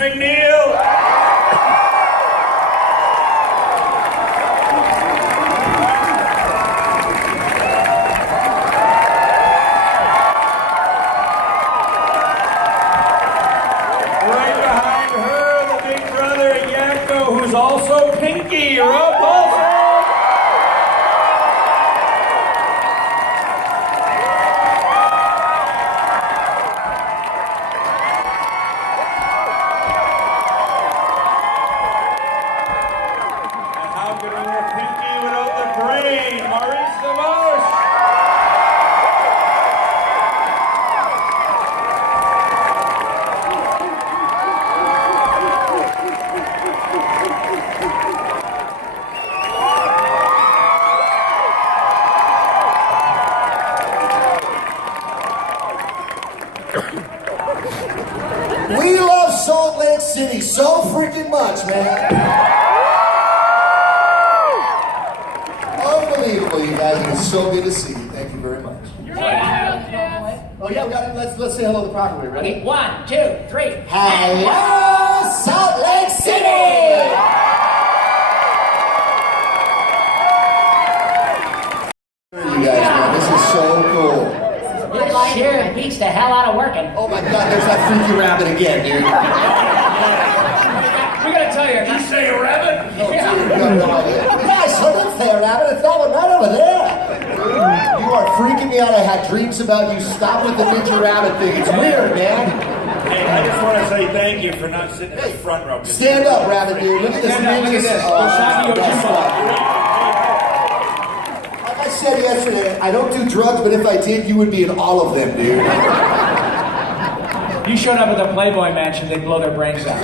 McNeil. Who's also Pinky, Rob Paulson. And how could we have Pinky without the brain, Maurice DeVos? We love Salt Lake City so freaking much, man. Unbelievable, you guys. It is so good to see you. Thank you very much. Oh yeah, we got it. Let's say hello the proper way. Ready? 1, 2, 3. Hello, Salt Lake City. You guys, man, this is so cool. This sheriff beats the hell out of working. Oh my God, there's that freaky rabbit again, dude. We gotta tell you, did you say a rabbit? Oh, dude, no idea. Guys, I didn't say a rabbit. It's that one right over there. Dude, you are freaking me out. I had dreams about you. Stop with the ninja rabbit thing. It's weird, man. Hey, I just want to say thank you for not sitting in the front row. Stand up, rabbit dude. Look at this ninja. Like I said yesterday, I don't do drugs, but if I did, you would be in all of them, dude. You showed up at the Playboy Mansion, they'd blow their brains out.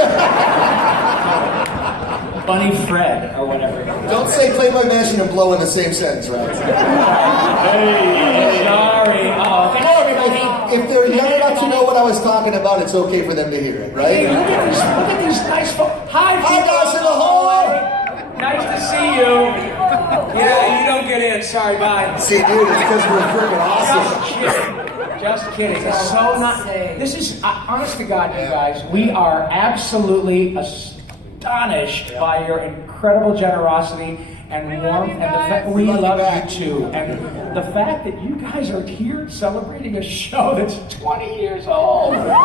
Bunny Fred, or whatever. Don't say Playboy Mansion and blow in the same sentence, right? Hey, sorry. Oh, okay. If they're young enough to know what I was talking about, it's okay for them to hear it, right? Hey, look at these nice folks. Hi, guys in the hallway. Nice to see you. Yeah, you don't get in. Sorry, bye. See, dude, it's because we're freaking awesome. Just kidding. It's so not. This is honest to God, you guys. We are absolutely astonished by your incredible generosity and warmth, and the fact we love you too. And the fact that you guys are here celebrating a show that's 20 years old. It's so great.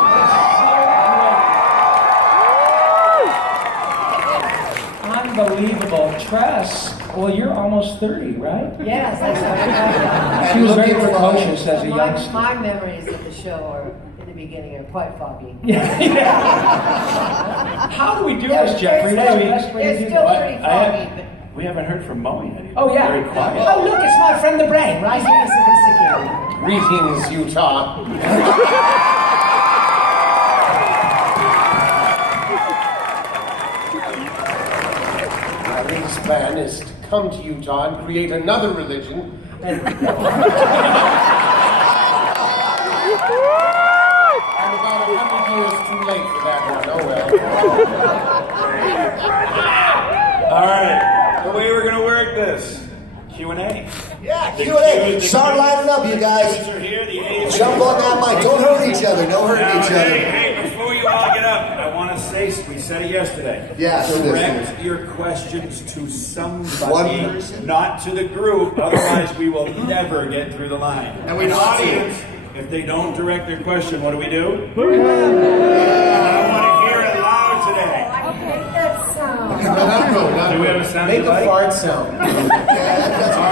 Unbelievable. Tress, well, you're almost 30, right? Yes, that's right. She was very precocious as a My youngster. memories of the show are, in the beginning, are quite foggy. Yeah. How do we do this, Jeffrey? They're still pretty foggy. We haven't heard from Mo yet. Oh, yeah. Very quiet. Oh, look, it's my friend the Brain, right? He's very sophisticated. Greetings, Utah. His plan is to come to Utah and create another religion. And I'm about 100 years too late for that one. Oh well. All right, the way we're going to work this, Q&A. Yeah, Q&A. Start lining up, you guys. Are here, the A's Jump on that mic. Don't hurt each other. No hurting each other. Hey, before you all get up, I want to say, we said it yesterday. Yeah, direct your questions to somebody, one person, not to the group. Otherwise, we will never get through the line. And we don't audience, if they don't direct their question, what do we do? I want to hear it loud today. Okay, that sounds. Do we have a sound? Make a fart sound. All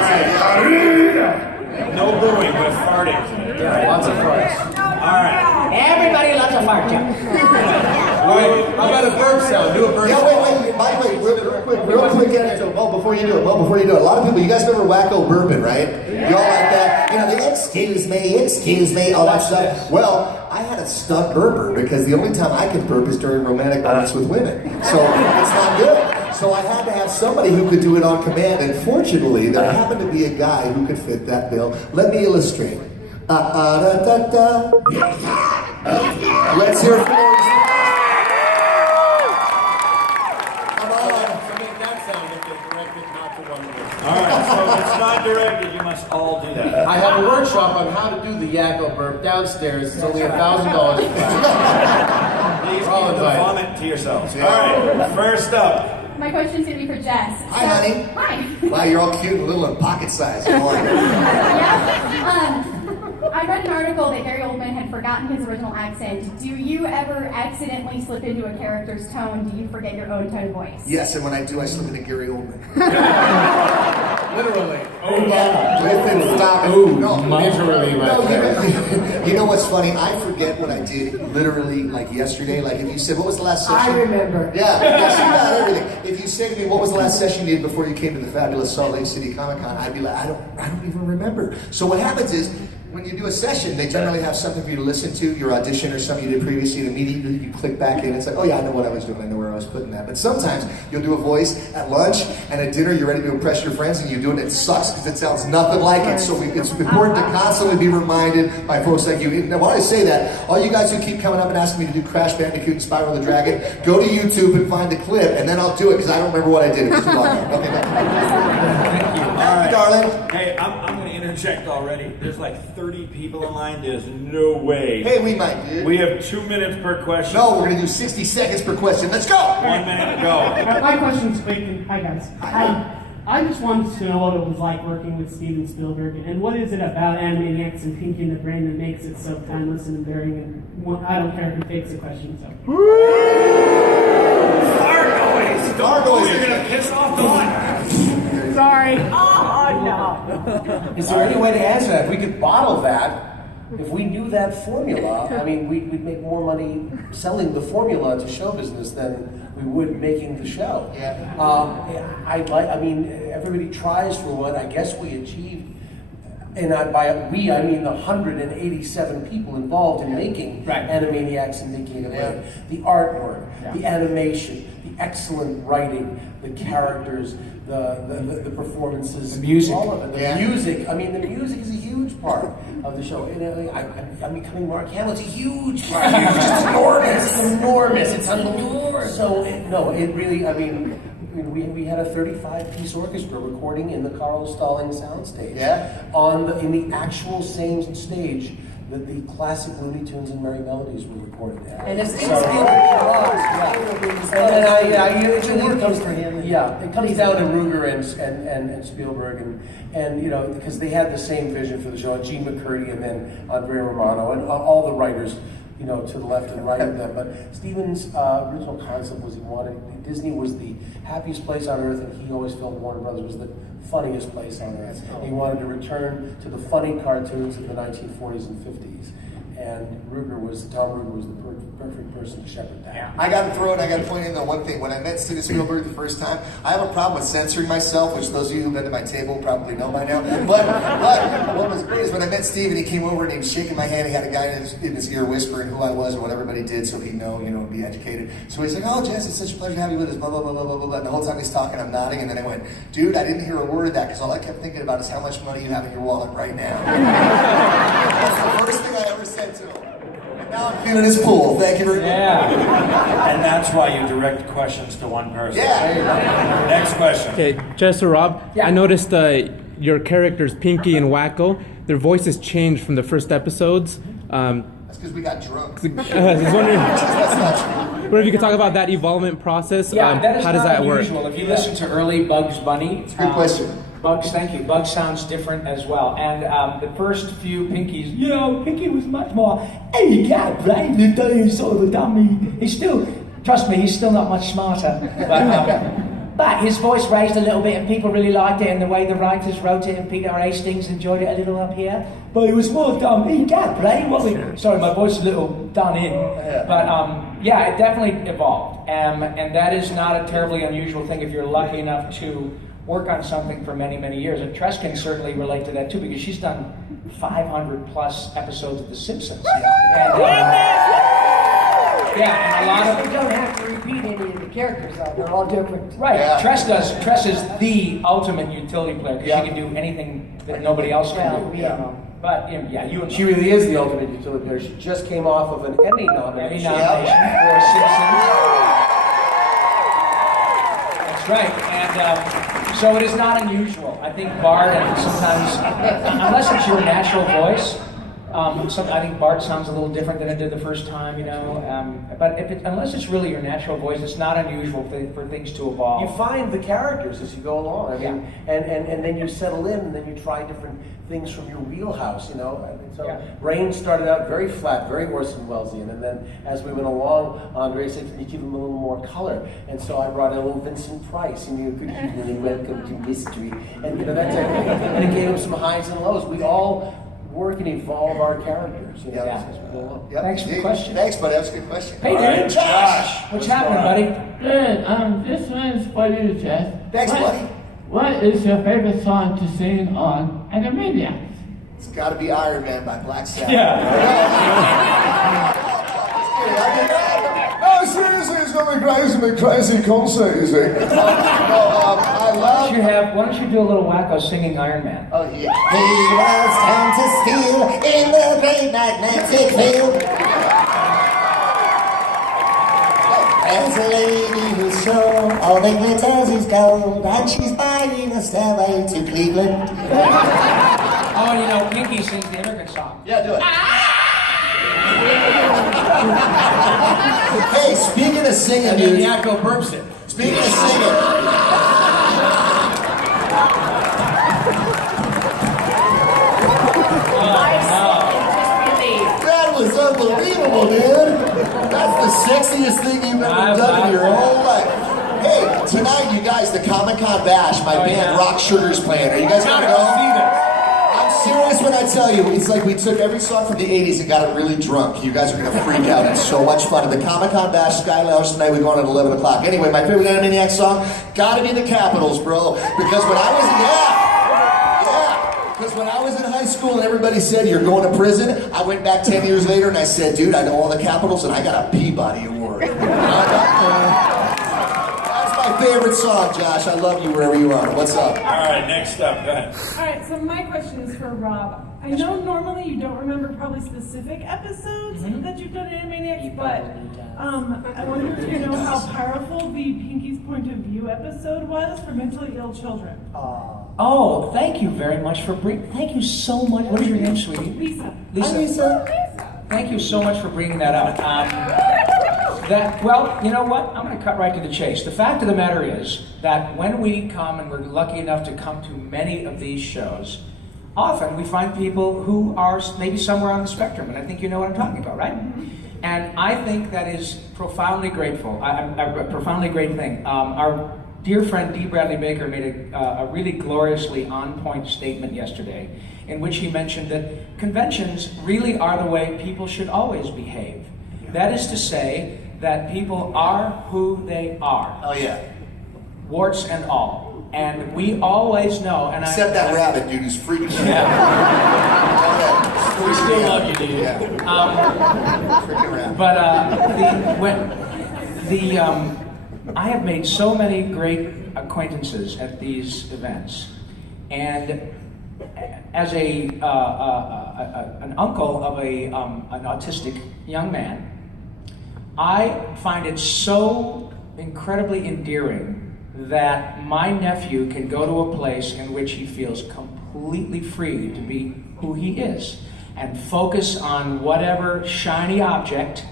right. No booing, we're farting today. Yeah, lots of farts. All right. Everybody loves a fart joke. Right. How about a burp sound? Do a burp sound. Yeah, wait. By the way, real quick anecdote. Well, before you do it. A lot of people, you guys remember Wacko Burping, right? You all like that? You know, the excuse me, all that stuff. Well, I had a stunt burper because the only time I can burp is during romantic moments with women. So it's not good. So I had to have somebody who could do it on command. And fortunately, there happened to be a guy who could fit that bill. Let me illustrate. Let's hear it for Maurice. All right, so if it's not directed, you must all do that. I have a workshop on how to do the Yakko burp downstairs. It's only $1,000. Please We're all keep the invited. vomit to yourselves. All right, first up. My question's gonna be for Jess. Hi, honey. Hi. Wow, you're all cute and little and pocket size. I like it. Yeah. I read an article that Gary Oldman had forgotten his original accent. Do you ever accidentally slip into a character's tone? Do you forget your own tone of voice? Yes, and when I do, I slip into Gary Oldman. Literally. Listen, stop it. Ooh, No, literally right no, there. you know what's funny? I forget what I did literally like yesterday. Like if you said, what was the last session? I remember. Yeah, yes, you got everything. If you say to me, what was the last session you did before you came to the fabulous Salt Lake City Comic Con? I'd be like, I don't even remember. So what happens is, when you do a session, they generally have something for you to listen to, your audition or something you did previously, and immediately you click back in. It's like, oh yeah, I know what I was doing, I know where I was putting that. But sometimes you'll do a voice at lunch and at dinner, you're ready to impress your friends, and you do it, and it sucks because it sounds nothing like it. So it's important to constantly be reminded by folks like you. Now, when I say that, all you guys who keep coming up and asking me to do Crash Bandicoot and Spyro the Dragon, go to YouTube and find the clip, and then I'll do it because I don't remember what I did. It was too long. Okay, Thank you. All right. darling. Hey, I'm going to interject already. There's like 30 people in line. There's no way. Hey, we might, dude. We have 2 minutes per question. No, we're gonna do 60 seconds per question. Let's go! 1 minute to go. My question's quick. Hi guys. I just wanted to know what it was like working with Steven Spielberg, and what is it about Animaniacs and Pinky and the Brain that makes it so timeless and enduring? And I don't care who takes the question. So. Gargoyles. You're going to piss off Dawn. Sorry. Is there any way to answer that? If we could bottle that, if we knew that formula, I mean, we'd make more money selling the formula to show business than we would making the show. Yeah. I mean, everybody tries for what I guess we achieved. And by we, I mean the 187 people involved in making Animaniacs and making it right. The artwork, the animation, the excellent writing, the characters, the performances, The music. all of it. The Yeah. music. I mean, the music is a huge part of the show. And I'm becoming Mark Hamill. It's a huge part. It's enormous. It's enormous. It's unbelievable. So it really. I mean, we had a 35-piece orchestra recording in the Carl Stalling soundstage. Yeah. In the actual same stage that the classic Looney Tunes and Merry Melodies were recorded at. And it's So- it comes for him. Yeah, it comes down to Ruger and Spielberg and you know, because they had the same vision for the show. Gene McCurdy and then Andrea Romano and all the writers, you know, to the left and right of them. But Steven's original concept was Disney was the happiest place on earth, and he always felt Warner Brothers was the funniest place on earth. He wanted to return to the funny cartoons of the 1940s and 50s. And Tom Ruger was the perfect person to shepherd that. Yeah. I got to throw in, I got to point in though one thing. When I met Steven Spielberg the first time, I have a problem with censoring myself, which those of you who've been to my table probably know by now. But what was great is when I met Steven, he came over and he was shaking my hand. He had a guy in his ear whispering who I was and what everybody did so he'd know, you know, be educated. So he's like, oh, Jess, it's such a pleasure to have you with us, blah, blah, blah, blah, blah, blah. And the whole time he's talking, I'm nodding. And then I went, dude, I didn't hear a word of that because all I kept thinking about is how much money you have in your wallet right now. That's the first thing I ever said to him. Now I'm feeling his pool. Thank you very much. Yeah. And that's why you direct questions to one person. Yeah. Next question. Okay, Jess or Rob, Yeah. I noticed your characters, Pinky and Wacko, their voices changed from the first episodes. That's because we got drunk. I was wondering, That's not true. wonder if you could talk about that evolvement process. Yeah, that is how does not that work? unusual. If you listen to early Bugs Bunny, It's a good question. Bugs, thank you. Bugs sounds different as well. And the first few Pinkies, you know, Pinky was much more, hey, you can't play the dinosaur, the dummy. He's still, trust me, he's still not much smarter. But his voice raised a little bit and people really liked it, and the way the writers wrote it, and Peter Hastings enjoyed it a little up here. But it was more dumb. He can't play. Sorry, my voice is a little done in. But yeah, it definitely evolved. And that is not a terribly unusual thing if you're lucky enough to work on something for many, many years. And Tress can certainly relate to that too, because she's done 500 plus episodes of The Simpsons. And, yeah, and a lot of You don't have to repeat any of the characters, though. They're all different. right. Yeah. Tress is the ultimate utility player because Yeah. she can do anything that nobody else can Well, do. yeah. But yeah, you and She really is the ultimate utility player. She just came off of an Emmy nomination. Emmy nomination for Simpsons. That's right. And so it is not unusual. I think Bart, and sometimes, unless it's your natural voice, I think Bart sounds a little different than it did the first time, you know. But unless it's really your natural voice, it's not unusual for things to evolve. You find the characters as you go along. I mean, and then you settle in, and then you try different things from your wheelhouse, you know. I mean, so Rain started out very flat, very Orson Wellesian, and then as we went along, Andre said, "Can you give him a little more color?" And so I brought in a little Vincent Price, and you good evening and welcome to mystery, and you know that type of thing. And it gave him some highs and lows. We all work and evolve our characters. You know, as we go along. Thanks for the question. Thanks, buddy. That's a good question. Hey, dude, Josh. What's happening, buddy? Good. This one's for you, Jess. Thanks, buddy. What is your favorite song to sing on Animaniacs? It's got to be Iron Man by Black Sabbath. No, seriously, it's going to be crazy concert, you see. I love... Why don't you do a little wacko singing Iron Man? Oh, yeah. He was time to steal in the great magnetic field. There's a lady who's sure all that glitters is gold, and she's buying a stairway to Cleveland. Oh, you know, Pinky sings the immigrant song. Yeah, do it. Hey, speaking of singing, dude. Yakko burps it. Speaking of singing. That was unbelievable, dude. That's the sexiest thing you've ever done in your whole life. Hey, tonight, you guys, the Comic-Con Bash, my band Rock Sugar's playing. Are you guys gonna go? I'm serious when I tell you, it's like we took every song from the 80s and got it really drunk. You guys are gonna freak out. It's so much fun. At the Comic-Con Bash Sky Lounge tonight, we're going at 11 o'clock. Anyway, my favorite Animaniacs song, gotta be the Capitals, bro. Because when I was, because when I was in high school and everybody said you're going to prison, I went back 10 years later and I said, dude, I know all the Capitals and I got a Peabody Award. That's my favorite song, Josh. I love you wherever you are. What's up? All right, next up, go ahead. All right, so my question is for Rob. I know normally you don't remember probably specific episodes that you've done in Animaniacs, but I wonder if you know how powerful the Pinky's Point of View episode was for mentally ill children. Oh, thank you very much for thank you so much. What is your name, sweetie? Lisa. Lisa. Thank you so much for bringing that up. Well, you know what? I'm going to cut right to the chase. The fact of the matter is that when we come, and we're lucky enough to come to many of these shows, often we find people who are maybe somewhere on the spectrum, and I think you know what I'm talking about, right? And I think that is profoundly grateful, a profoundly great thing. Our dear friend Dee Bradley Baker made a really gloriously on-point statement yesterday in which he mentioned that conventions really are the way people should always behave. That is to say that people are who they are. Oh, yeah. Warts and all. And we always know, and except that rabbit dude who's freaking out. We still love you, dude. Freaking rabbit. But I have made so many great acquaintances at these events, and as an uncle of an autistic young man, I find it so incredibly endearing that my nephew can go to a place in which he feels completely free to be who he is and focus on whatever shiny object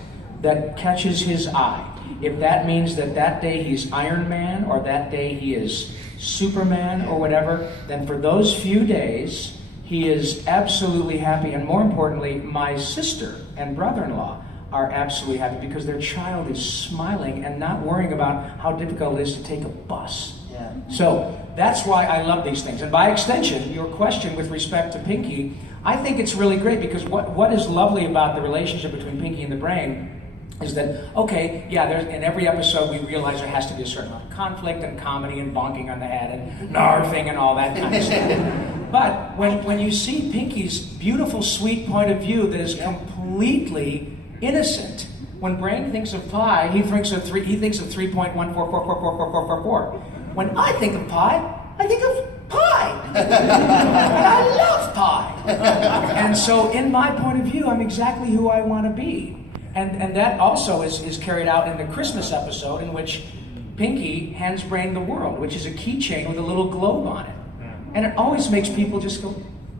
that catches his eye. If that means that day he's Iron Man or that day he is Superman or whatever, then for those few days he is absolutely happy. And more importantly, my sister and brother-in-law are absolutely happy because their child is smiling and not worrying about how difficult it is to take a bus. Yeah. So that's why I love these things. And by extension, your question with respect to Pinky, I think it's really great because what is lovely about the relationship between Pinky and the Brain is that, okay, yeah, in every episode we realize there has to be a certain amount of conflict and comedy and bonking on the head and narfing and all that kind of stuff. But when you see Pinky's beautiful, sweet point of view that is completely innocent. When Brain thinks of pi, he thinks of 3.1444444444. When I think of pi, I think of pie. And I love pie. And so in my point of view, I'm exactly who I want to be. And that also is carried out in the Christmas episode in which Pinky hands Brain the world, which is a keychain with a little globe on it. And it always makes people just go,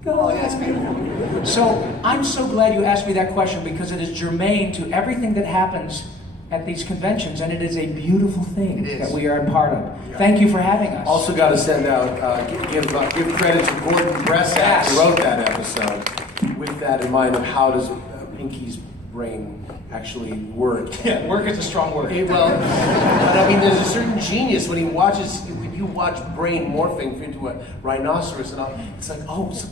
Oh, yeah, it's beautiful. So I'm so glad you asked me that question because it is germane to everything that happens at these conventions, and it is a beautiful thing that we are a part of. Thank you for having us. Also got to send out, give credit to Gordon Bressack, who wrote that episode, with that in mind of how does Pinky's brain actually work. Yeah, work is a strong word. Well, but I mean, there's a certain genius when you watch brain morphing into a rhinoceros, and it's like, oh, so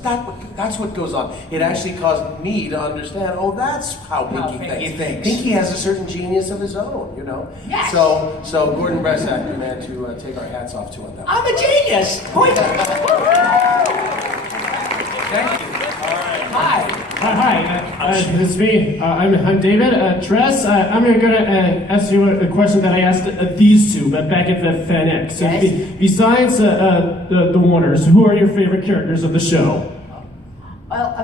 that's what goes on. It actually caused me to understand, oh, that's how Pinky thinks. Pinky has a certain genius of his own, you know? Yes. So Gordon Bressack, the man to take our hats off to on that. I'm a genius! Thank you. Hi. Hi, this is me. I'm David. Tress, I'm going to ask you a question that I asked these two, but back at the FanX. So besides the Warners, who are your favorite characters of the show? Well,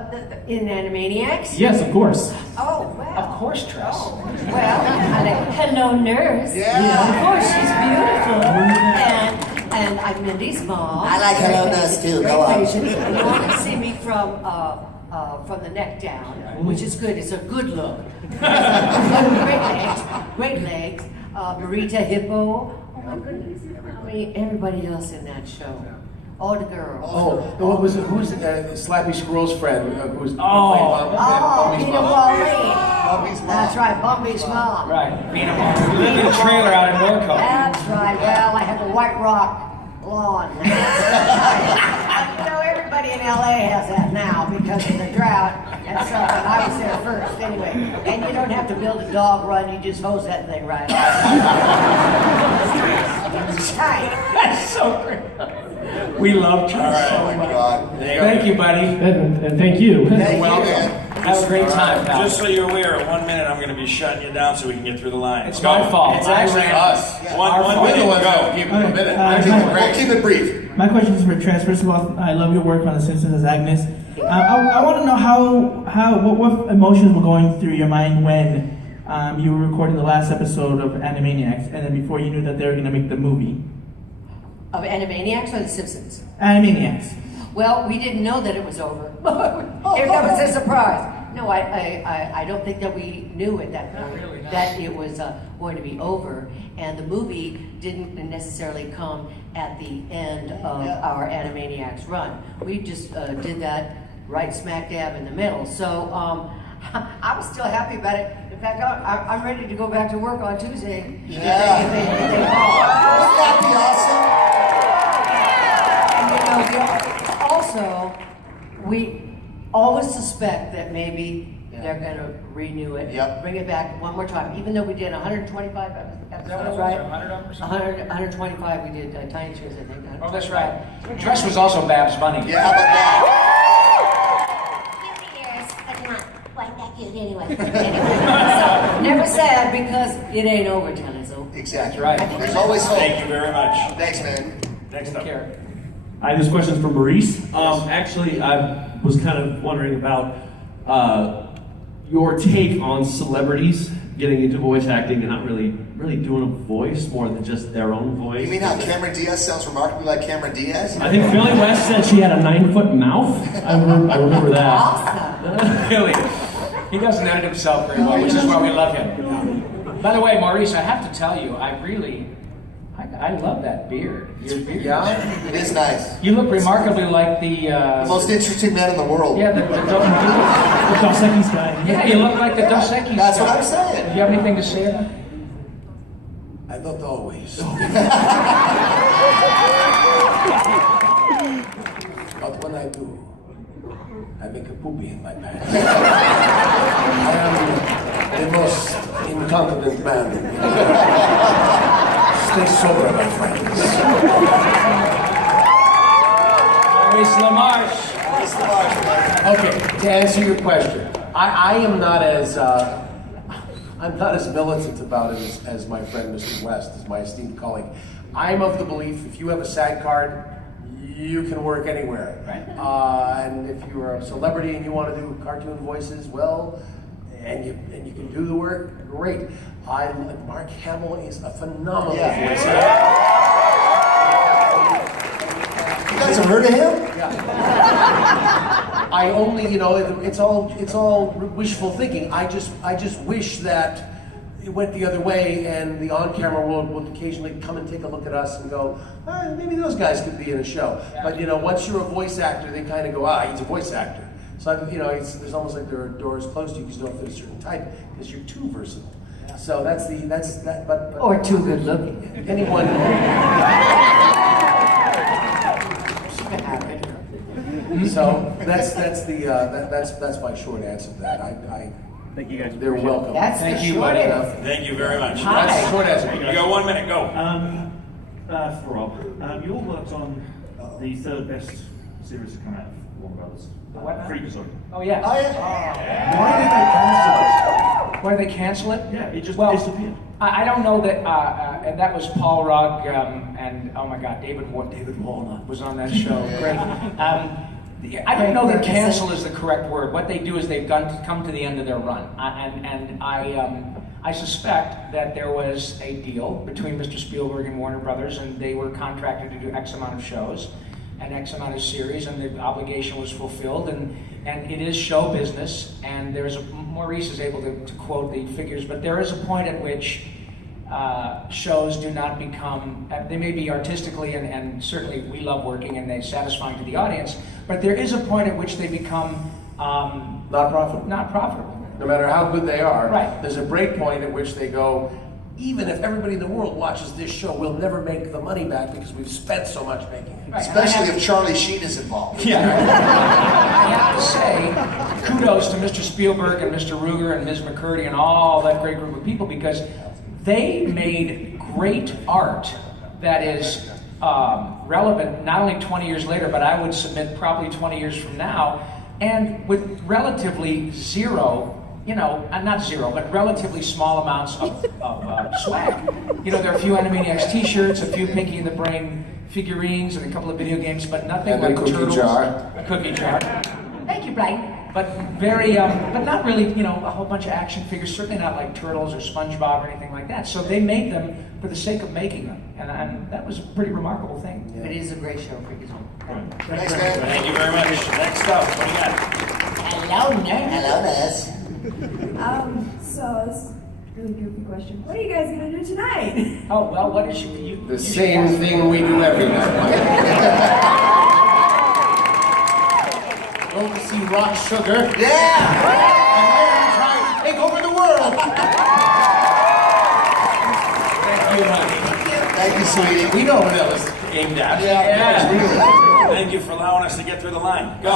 in Animaniacs? Yes, of course. Oh, well. Of course, Tress. Oh, well, hello, nurse. Yeah. Of course, she's beautiful. And I'm Mindy's mom. I like hello, nurse, too. Go on. You want to see me from the neck down, which is good. It's a good look. Great legs. Marita Hippo. Oh my goodness. I mean, everybody else in that show. All the girls. What was it? Who was Slappy Squirrel's friend? Who was Peter Walreen. That's right, Bumby's mom. Right, Peter Walreen. We lived in a trailer out in Norco. That's right. Well, I have a White Rock lawn now. You know, everybody in LA has that now because of the drought and stuff. And I was there first anyway. And you don't have to build a dog run, you just hose that thing right off. It's tight. That's so great. We love Tress so much. Thank you, buddy. And thank you. You're welcome. Have a great time, pal. Just so you're aware, in 1 minute I'm going to be shutting you down so we can get through the line. It's my fault. It's actually us. One minute, go. Give him a minute. We'll keep it brief. My question is for Tress. First of all, I love your work on The Simpsons as Agnes. I want to know what emotions were going through your mind when you were recording the last episode of Animaniacs, and then before you knew that they were going to make the movie. Of Animaniacs or The Simpsons? Animaniacs. Well, we didn't know that it was over. Here comes a surprise. No, I don't think that we knew at that point that it was going to be over. And the movie didn't necessarily come at the end of our Animaniacs run. We just did that right smack dab in the middle. So I was still happy about it. In fact, I'm ready to go back to work on Tuesday. Yeah. If they call. Wouldn't that be awesome? Also, we always suspect that maybe they're going to renew it, bring it back one more time. Even though we did 125 episodes, right? 125 we did Tiny Cheers, I think. Oh, that's right. Tress was also Babs Bunny. Yeah, how about that? But not quite that cute anyway. So, never sad because it ain't over till it's over. Exactly. Right. There's always hope. Thank you very much. Thanks, man. Next up. Hi, this question's for Maurice. Actually, I was kind of wondering about your take on celebrities getting into voice acting and not really doing a voice more than just their own voice. You mean how Cameron Diaz sounds remarkably like Cameron Diaz? I think Billy West said she had a 9-foot mouth. I remember that. Awesome. Billy. He doesn't edit himself very well, which is why we love him. By the way, Maurice, I have to tell you, I love that beard. Your beard. Yeah, it is nice. You look remarkably like the most interesting man in the world. Yeah, the Dos Equis guy. Yeah, you look like the Dos Equis That's guy. what I'm saying. Do you have anything to say about it? I not always. But when I do, I make a poopy in my pants. I am the most incontinent man. Stay sober, my friends. Maurice LaMarche. Okay, to answer your question, I am not as I'm not as militant about it as my friend Mr. West, as my esteemed colleague. I'm of the belief if you have a SAG card, you can work anywhere. Right. And if you're a celebrity and you want to do cartoon voices, well, and you can do the work, great. Mark Hamill is a phenomenal voice actor. You guys have heard of him? Yeah. I only, you know, it's all wishful thinking. I just wish that it went the other way, and the on-camera world would occasionally come and take a look at us and go, maybe those guys could be in a show. Yeah. But you know, once you're a voice actor, they kind of go, he's a voice actor. So you know, there's almost like there are doors closed to you because you don't fit a certain type because you're too versatile. Yeah. So that's that. But or too good looking. Anyone. So that's my short answer to that. Thank you guys. They're welcome. That's Thank the you, short buddy. answer. Thank you very much. Hi. That's the short answer. You got 1 minute, go. For Rob, you all worked on the third best series to come out of Warner Brothers. What? Freakazoid. Oh yeah. Oh yeah. Why did they cancel it? Yeah, it just disappeared. I don't know that, and that was Paul Rugg and oh my God, David Warner was on that show. Great. I don't know that cancel is the correct word. What they do is they've come to the end of their run, and I suspect that there was a deal between Mr. Spielberg and Warner Brothers, and they were contracted to do X amount of shows and X amount of series, and the obligation was fulfilled, and it is show business, and Maurice is able to quote the figures, but there is a point at which shows do not become, they may be artistically, and certainly we love working and they're satisfying to the audience, but there is a point at which they become not profitable. Not profitable. No matter how good they are, right. There's a break point at which they go, even if everybody in the world watches this show, we'll never make the money back because we've spent so much making it. Right. Especially if Charlie Sheen is involved. Yeah. I have to say, kudos to Mr. Spielberg and Mr. Ruger and Ms. McCurdy and all that great group of people, because they made great art that is relevant not only 20 years later, but I would submit probably 20 years from now, and with relatively zero, not zero, but relatively small amounts of swag. There are a few Animaniacs t-shirts, a few Pinky and the Brain figurines, and a couple of video games, but nothing and like a cookie Turtles. jar. A cookie jar. Thank you, Brian. But very, but not really, a whole bunch of action figures, certainly not like Turtles or SpongeBob or anything like that. So they made them for the sake of making them, and that was a pretty remarkable thing. Yeah. It is a great show, Freakazoid. Thanks, man. Thank you very much. Next up, what do you got? Hello, nerd. Hello, Ness. So it's a really goofy question. What are you guys gonna do tonight? Oh, well, what is you The same thing we do every night. Go to see Rock Sugar. Yeah! And then try to take over the world. Thank you, honey. Thank you, sweetie. We know what that was aimed at. Yeah. Thank you for allowing us to get through the line. Go.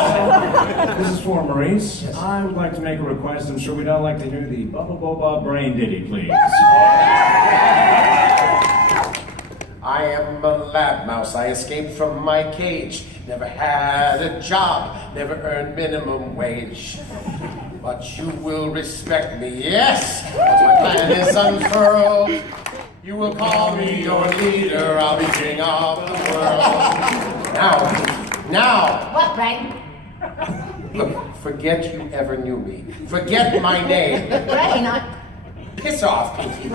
This is for Maurice. Yes. I would like to make a request. I'm sure we'd all like to hear the Bubba Boba Brain Ditty, please. I am a lab mouse. I escaped from my cage. Never had a job. Never earned minimum wage. But you will respect me, yes. Once my plan is unfurled, you will call me your leader. I'll be king of the world. Now. What, Brian? Look, forget you ever knew me. Forget my name. Brian, Piss off, Pinky.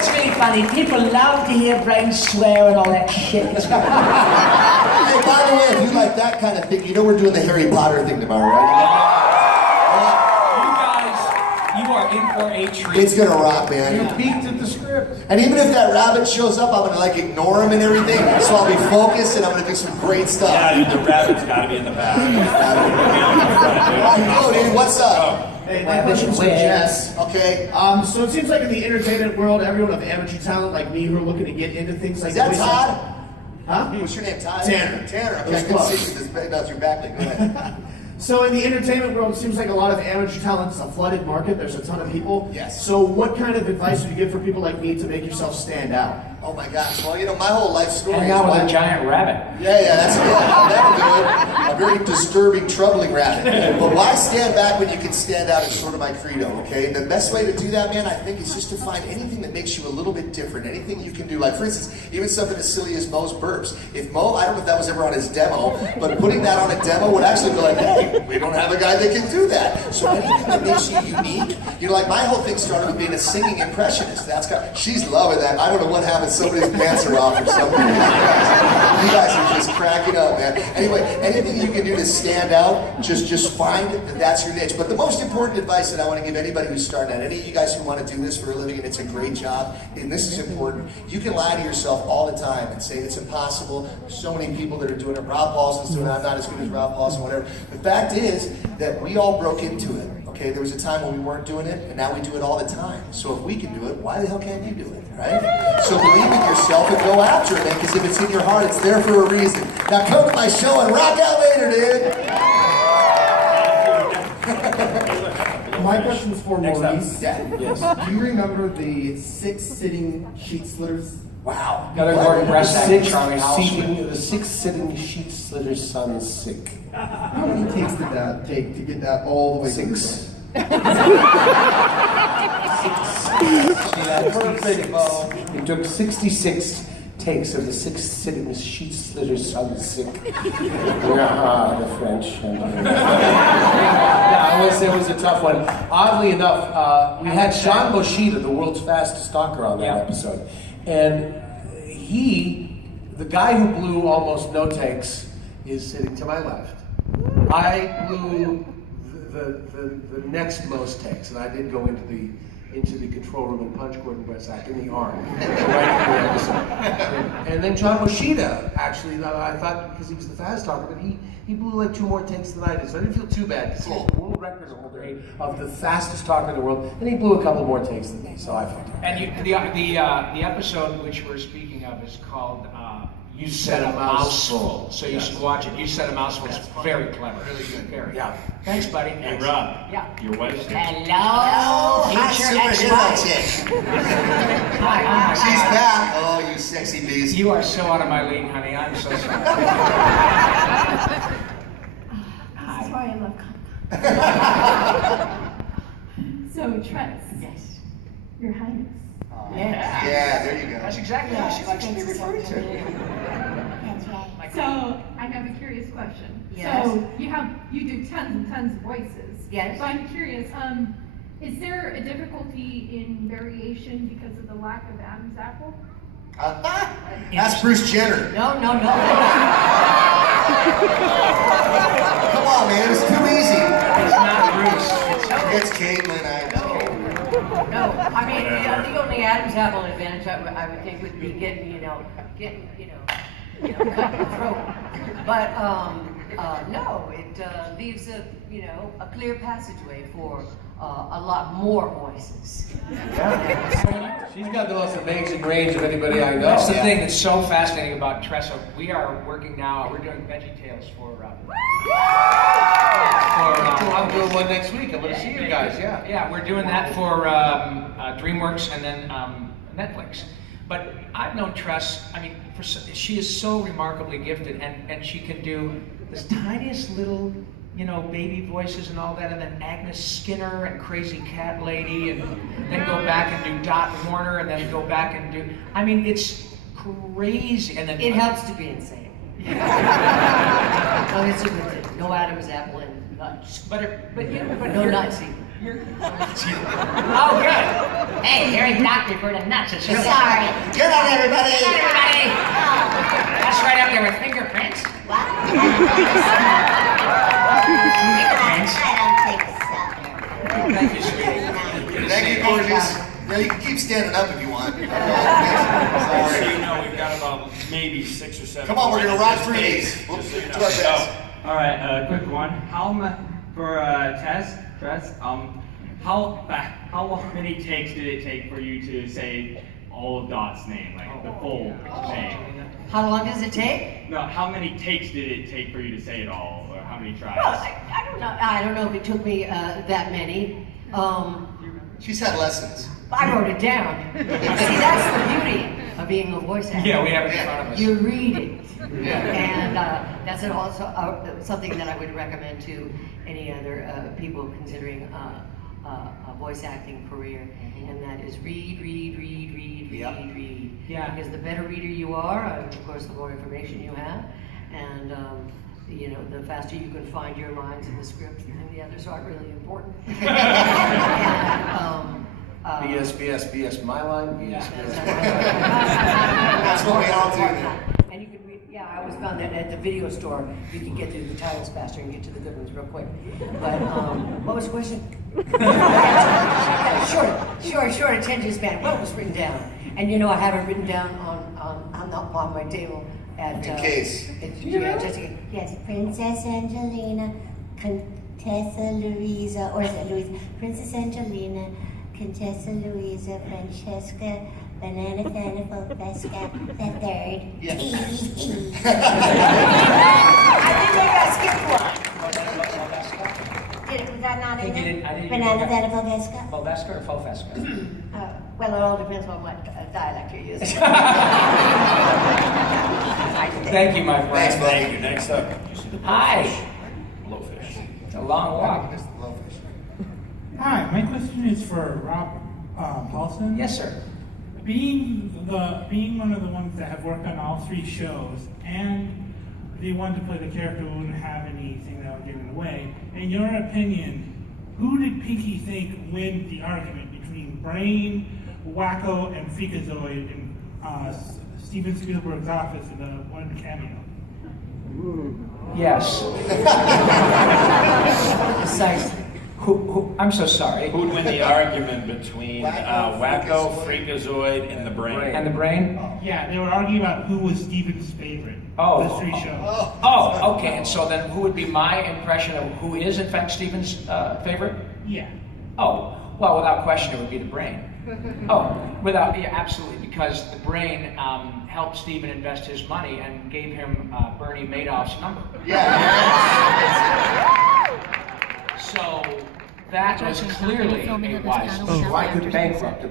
it's really funny. People love to hear Brian swear and all that shit. Hey, by the way, if you like that kind of thing, we're doing the Harry Potter thing tomorrow, right? You are in for a treat. It's gonna rock, man. You peeked at the script. And even if that rabbit shows up, I'm gonna ignore him and everything, so I'll be focused and I'm gonna do some great stuff. Yeah, dude, the rabbit's gotta be in the back. Oh, dude, what's up? Hey, my question's for Jess. Okay. So it seems like in the entertainment world, everyone of amateur talent like me who are looking to get into things like Is that voice Todd? Huh? What's your name, Todd? Tanner. Tanner. It was Okay, I couldn't close. see you. That's your backlit. Go ahead. So in the entertainment world, it seems like a lot of amateur talent is a flooded market. There's a ton of people. Yes. So what kind of advice would you give for people like me to make yourself stand out? Oh my gosh. Well, my whole life story Hang is out with why- a giant rabbit. Yeah, that's good. That'll do it. A very disturbing, troubling rabbit. But why stand back when you can stand out is sort of my credo, okay? The best way to do that, man, I think, is just to find anything that makes you a little bit different. Anything you can do. Like, for instance, even something as silly as Mo's burps. If Mo, I don't know if that was ever on his demo, but putting that on a demo would actually be like, hey, we don't have a guy that can do that. So anything that makes you unique, my whole thing started with being a singing impressionist. She's loving that. I don't know what happens that somebody's pants are off or something. You guys are just cracking up, man. Anyway, anything you can do to stand out, just find that that's your niche. But the most important advice that I want to give anybody who's starting out, any of you guys who want to do this for a living, and it's a great job, and this is important, you can lie to yourself all the time and say it's impossible. There's so many people that are doing it. Rob Paulson's doing it. I'm not as good as Rob Paulson, whatever. The fact is that we all broke into it. Okay, there was a time when we weren't doing it, and now we do it all the time. So if we can do it, why the hell can't you do it, right? So believe in yourself and go after it, man, because if it's in your heart, it's there for a reason. Now come to my show and rock out later, dude. My question's for Maurice. Yes. Do you remember the 6 sitting sheet slitters? Wow. Got a Gordon breast actor, Charlie The 6 sitting sheet slitter's son is sick. How many takes did that take to get that all the way 6. It took 66 takes of the 6 sitting sheet slitter's son is sick. The French. Yeah, it was a tough one. Oddly enough, we had Sean Moshida, the world's fastest talker, on that episode. And the guy who blew almost no takes, is sitting to my left. I blew the next most takes, and I did go into the control room and punch Gordon Bresack in the arm right in the episode. And then John Moshida, actually, I thought, because he was the fast talker, but he blew like 2 more takes than I did, so I didn't feel too bad, because he's the world record holder of the fastest talker in the world, and he blew a couple more takes than me, so I felt it. And the episode which we're speaking of is called You Said a Mouthful. So you should watch it. You Said a Mouthful. It's very clever. Really good. Very. Yeah. Thanks, buddy. Hey, Rob. Yeah. Your wife's here. Hello, future ex-wife. Hi. She's back. Oh, you sexy beast. You are so out of my league, honey. I'm so sorry. That's why I love So, Tress. Yes. Your Highness. Yes. Yeah, there you go. That's exactly how she likes to be referred to. That's right. So, I have a curious question. Yes. So, you do tons and tons of voices. Yes. So I'm curious, is there a difficulty in variation because of the lack of Adam's apple? Ask Bruce Jenner. No. Come on, man, it was too easy. It's not Bruce. It's Caitlin. No, I mean, the only Adam's apple advantage I would think would be getting cut in the throat. But no, it leaves a clear passageway for a lot more voices. Yeah. She's got the most amazing range of anybody I know. That's the thing that's so fascinating about Tressa. We are working now. We're doing Veggie Tales for. I'm doing one next week. I'm going to see you guys. Yeah. Yeah, we're doing that for DreamWorks and then Netflix. But I've known Tress. I mean, she is so remarkably gifted, and she can do this tiniest little, baby voices and all that, and then Agnes Skinner and Crazy Cat Lady, and then go back and do Dot Warner, and then go back and do. I mean, it's crazy. And then it helps to be insane. No, it's a good thing. No Adam's apple and nuts. But no nuts either. Oh, good. Hey, here's Doctor for the nuts. Sorry. Good night, everybody. Good night, everybody. That's right up there with fingerprints. What? Fingerprints. I don't think so. Thank you, sweetie. Thank you, gorgeous. Yeah, you can keep standing up if you want. So we've got about maybe 6 or 7. Come on, we're gonna rock through these. We'll do our best. All right, quick one. For Tress? How many takes did it take for you to say all of Dot's name, like the full name? How long does it take? No, how many takes did it take for you to say it all, or how many tries? Well, I don't know. I don't know if it took me that many. She's had lessons. I wrote it down. See, that's the beauty of being a voice actor. Yeah, we have it in front of us. You read it. Yeah. And that's also something that I would recommend to any other people considering a voice acting career, and that is read. Yeah. Because the better reader you are, of course, the more information you have, and the faster you can find your lines in the script, and the others aren't really important. BS, my line, BS. That's what we all do. And you can read, yeah, I always found that at the video store, you can get through the titles faster and get to the good ones real quick. But, what was the question? Short attention span. What was written down? And you know, I have it written down on my table at. In case. Yes, Princess Angelina, Contessa Louisa, or is it Louisa? Princess Angelina, Contessa Louisa, Francesca, Banana Fanival, Vesca, the third. I think maybe I skipped one. Was that not in I it? didn't Banana Fanival, Vesca? Fovesca or Fovesca? Well, it all depends on what dialect you're using. Thank you, my friend. Thanks, buddy. Thank you. Next up. Hi. Blowfish. It's a long walk. Hi, my question is for Rob Paulson. Yes, sir. Being one of the ones that have worked on all 3 shows, and the one to play the character who wouldn't have anything that would get in the way, in your opinion, who did Pinky think win the argument between Brain, Wacko, and Freakazoid in Steven Spielberg's office in the one cameo? Yes. Precisely. I'm so sorry. Who'd win the argument between Wacko, Freakazoid, and the Brain? And the Brain? Yeah, they were arguing about who was Steven's favorite. Oh. The 3 shows. Oh, okay. And so then who would be my impression of who is, in fact, Steven's favorite? Yeah. Oh, well, without question, it would be the Brain. Yeah, absolutely, because the Brain helped Steven invest his money and gave him Bernie Madoff's number. So that was clearly a wise move. I could bankrupt him.